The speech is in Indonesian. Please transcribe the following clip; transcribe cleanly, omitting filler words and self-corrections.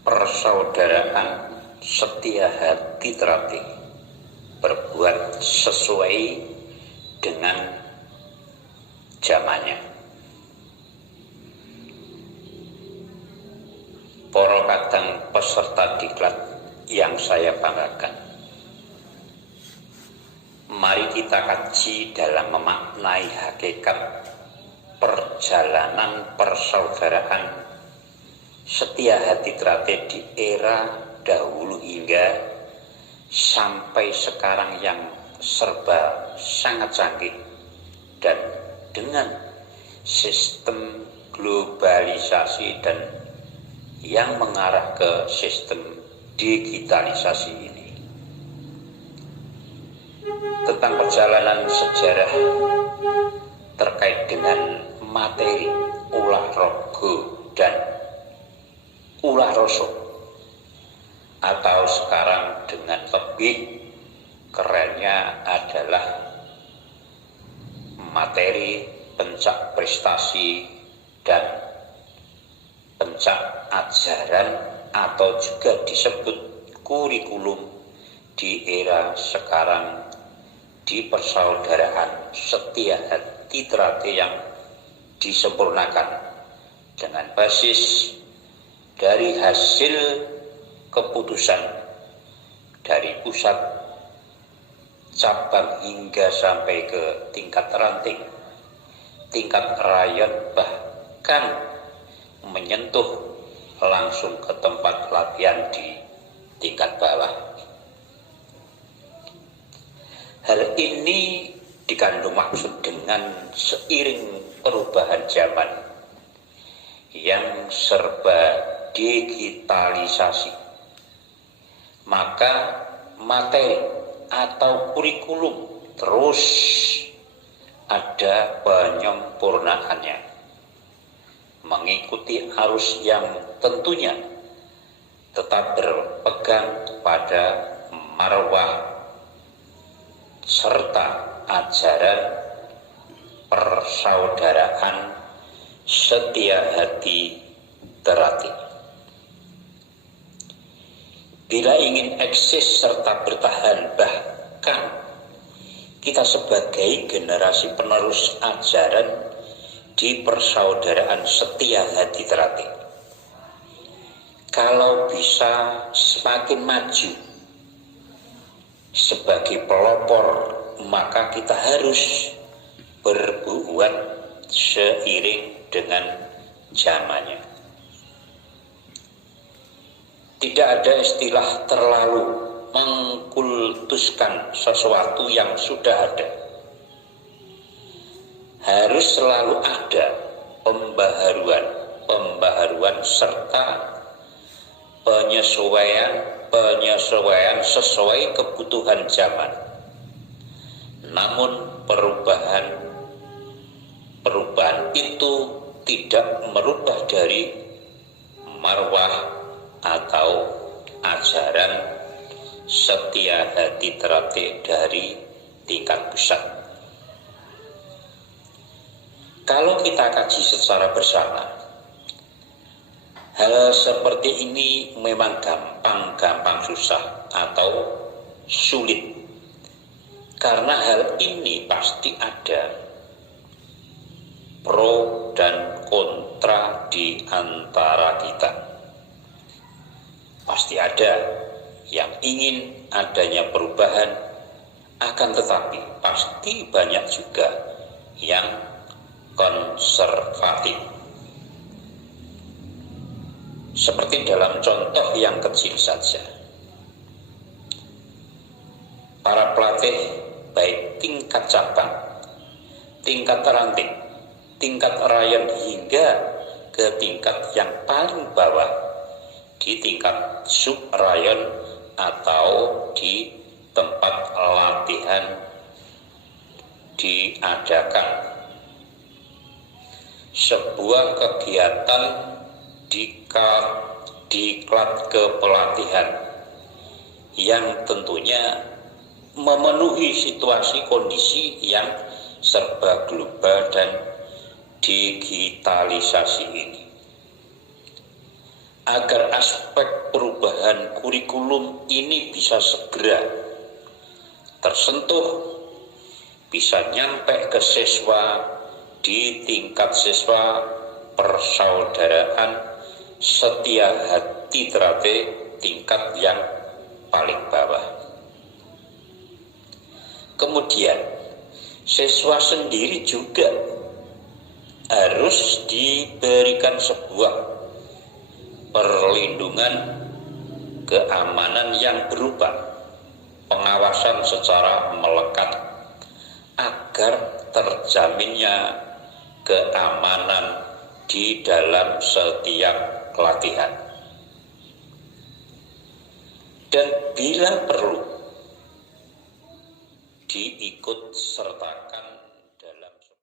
persaudaraan setia hati terati, berbuat sesuai dengan zamannya. Para kadang peserta diklat yang saya banggakan, mari kita kaji dalam memaknai hakikat perjalanan persaudaraan setia hati terati di era dahulu hingga sampai sekarang yang serba sangat canggih dan dengan sistem globalisasi dan yang mengarah ke sistem digitalisasi ini. Tentang perjalanan sejarah terkait dengan materi ulah raga dan ulah rasa, atau sekarang dengan lebih kerennya adalah materi pencak prestasi dan pencak ajaran, atau juga disebut kurikulum di era sekarang di persaudaraan setia hati terati yang disempurnakan dengan basis dari hasil keputusan dari pusat, cabang hingga sampai ke tingkat ranting, tingkat rayon, bahkan menyentuh langsung ke tempat latihan di tingkat bawah. Hal ini dikandung maksud dengan seiring perubahan zaman yang serba digitalisasi, maka materi atau kurikulum terus ada penyempurnaannya, mengikuti arus yang tentunya tetap berpegang pada marwah serta ajaran persaudaraan setia hati terati. Bila ingin eksis serta bertahan, bahkan kita sebagai generasi penerus ajaran di persaudaraan setia hati terati, kalau bisa semakin maju sebagai pelopor, maka kita harus berbuat seiring dengan zamannya. Tidak ada istilah terlalu mengkultuskan sesuatu yang sudah ada. Harus selalu ada pembaharuan serta penyesuaian sesuai kebutuhan zaman. Namun perubahan itu tidak merubah dari marwah atau ajaran setia hati terati dari tingkat pusat. Kalau kita kaji secara bersama, hal seperti ini memang gampang susah atau sulit, karena hal ini pasti ada pro dan kontra di antara kita. Pasti ada yang ingin adanya perubahan, akan tetapi pasti banyak juga yang konservatif. Seperti dalam contoh yang kecil saja, para pelatih baik tingkat cabang, tingkat ranting, tingkat rayon hingga ke tingkat yang paling bawah di tingkat sub-rayon atau di tempat latihan diadakan sebuah kegiatan diklat kepelatihan yang tentunya memenuhi situasi kondisi yang serba global dan digitalisasi ini. agar aspek perubahan kurikulum ini bisa segera tersentuh, bisa nyampe ke siswa di tingkat siswa persaudaraan setia hati terate tingkat yang paling bawah. Kemudian siswa sendiri juga harus diberikan sebuah perlindungan keamanan yang berupa pengawasan secara melekat agar terjaminnya keamanan di dalam setiap latihan. Dan bila perlu diikut sertakan